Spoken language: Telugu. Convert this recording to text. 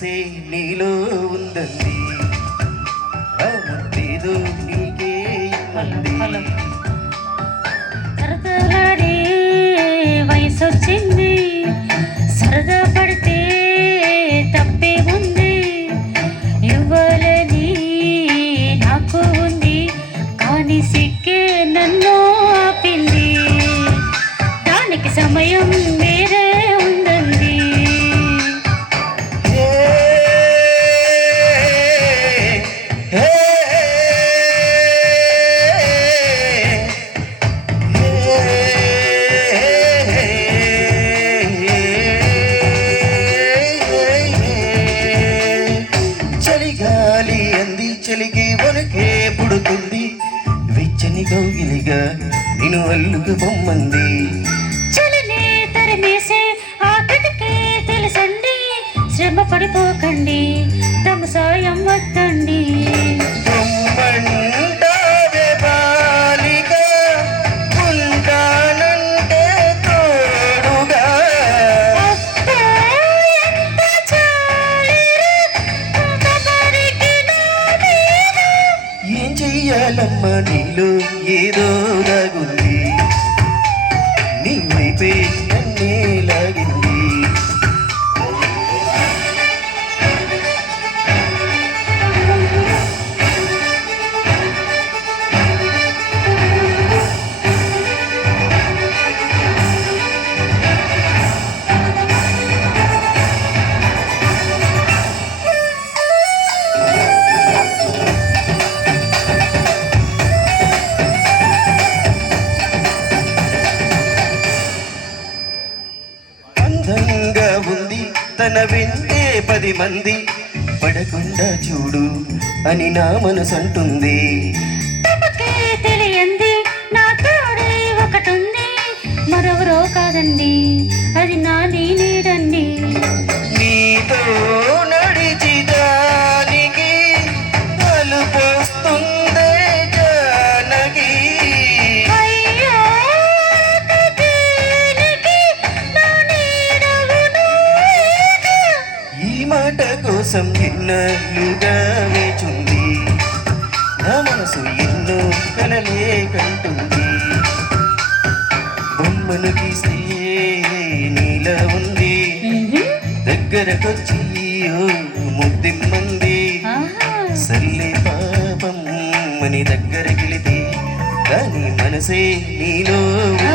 మనసే నీలో ఉందండి ఏదో నీకే ఇమ్మంది. సరదాలాడే వయసొచ్చింది, సరదా పడితే తప్పే ఉంది. ఇవ్వాలని నాకు ఉంది, కానీ సిక్కే నన్ను ఆపింది. దానికి సమయం వేరే ఉందండి. చలిగాలి అంది చలికి వనకే పుడుతుంది, వెచ్చని కౌగిలిగా నిన్ను అల్లుకు బొమ్మంది. చలిని తరిమేసే ఆకటికే తెలుసండి, శ్రమ పడిపోకండి, తమ సాయం వద్దండి. బొమ్మంటావే బాలిక, ఉంటానంటే తోడుగా. అబ్బా, ఎంత చాలిరా, ఇంతవరకు నా మీద. ఏం చెయ్యాలమ్మా నీలో ఏదో దాగుంది, నీ వైపే నన్నే లాగింది. అందంగా ఉంది తన వెంటే 10 మంది, పడకుండా చూడు అని నా మనసంటుంది. తమకే తెలియంది నా తోడే ఒకటుంది, మరెవరో కాదండి, అది నా నీడండి. నీతో నడిచి దానికి అలుపొస్తుందే జానకి. అయ్యో, దీనికి నా నీడవు నువ్వేగా. ఈ మాట కోసం ఎన్నలుగా వేచుంది, నా మనసు ఎన్నో కలలే కంటుంది. బొమ్మను గీస్తే నీలా ఉంది, దగ్గరకొచ్చి ఓ ముద్దిమ్మంది. ఆహా. సర్లే పాపం అని దగ్గరకెళితే కానీ మనసే నీలో ఉంది.